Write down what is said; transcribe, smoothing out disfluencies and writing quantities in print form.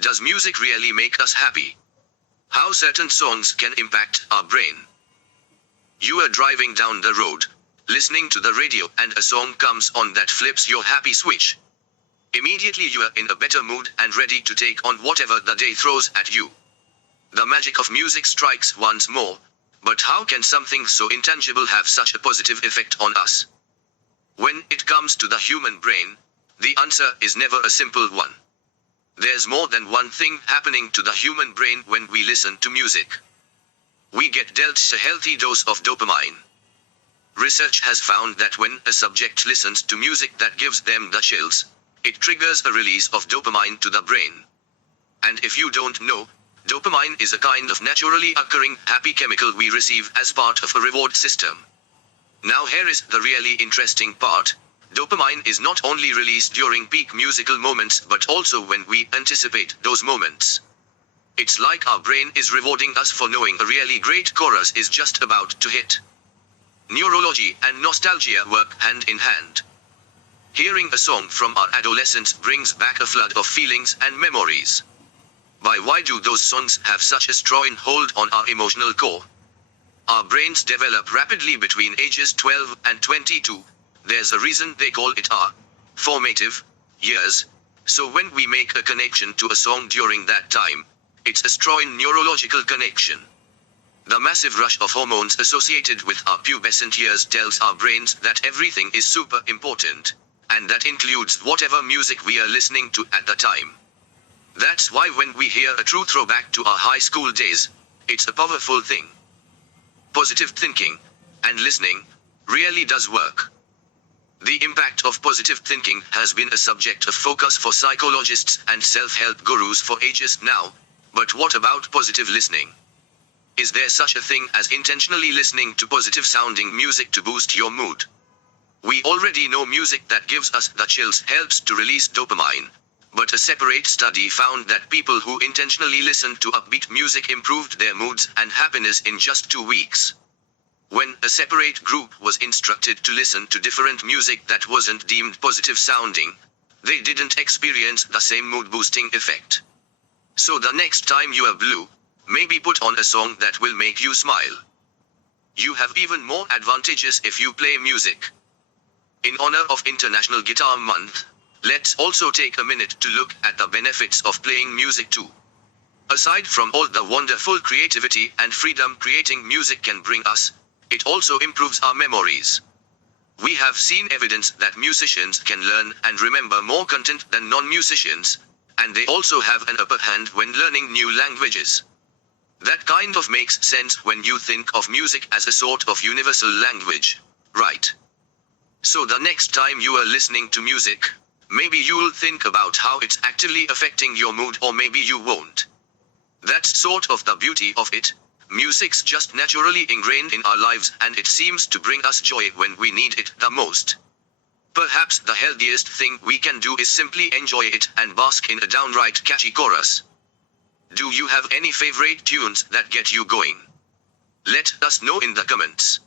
Does music really make us happy? How certain songs can impact our brain. You are driving down the road, listening to the radio, and a song comes on that flips your happy switch. Immediately you are in a better mood and ready to take on whatever the day throws at you. The magic of music strikes once more. But how can something so intangible have such a positive effect on us? When it comes to the human brain, the answer is never a simple one. There's more than one thing happening to the human brain when we listen to music. We get dealt a healthy dose of dopamine. Research has found that when a subject listens to music that gives them the chills, it triggers a release of dopamine to the brain. And if you don't know, dopamine is a kind of naturally occurring happy chemical we receive as part of a reward system. Now here is the really interesting part. Dopamine is not only released during peak musical moments but also when we anticipate those moments. It's like our brain is rewarding us for knowing a really great chorus is just about to hit. Neurology and nostalgia work hand in hand. Hearing a song from our adolescence brings back a flood of feelings and memories. But why do those songs have such a strong hold on our emotional core? Our brains develop rapidly between ages 12 and 22. There's a reason they call it our formative years. So when we make a connection to a song during that time, it's a strong neurological connection. The massive rush of hormones associated with our pubescent years tells our brains that everything is super important, and that includes whatever music we are listening to at the time. That's why when we hear a true throwback to our high school days, it's a powerful thing. Positive thinking and listening really does work. The impact of positive thinking has been a subject of focus for psychologists and self-help gurus for ages now, but what about positive listening? Is there such a thing as intentionally listening to positive-sounding music to boost your mood? We already know music that gives us the chills helps to release dopamine, but a separate study found that people who intentionally listened to upbeat music improved their moods and happiness in just 2 weeks. When a separate group was instructed to listen to different music that wasn't deemed positive-sounding, they didn't experience the same mood-boosting effect. So the next time you are blue, maybe put on a song that will make you smile. You have even more advantages if you play music. In honor of International Guitar Month, let's also take a minute to look at the benefits of playing music too. Aside from all the wonderful creativity and freedom creating music can bring us, it also improves our memories. We have seen evidence that musicians can learn and remember more content than non-musicians, and they also have an upper hand when learning new languages. That kind of makes sense when you think of music as a sort of universal language, right? So the next time you are listening to music, maybe you'll think about how it's actually affecting your mood, or maybe you won't. That's sort of the beauty of it. Music's just naturally ingrained in our lives and it seems to bring us joy when we need it the most. Perhaps the healthiest thing we can do is simply enjoy it and bask in a downright catchy chorus. Do you have any favorite tunes that get you going? Let us know in the comments.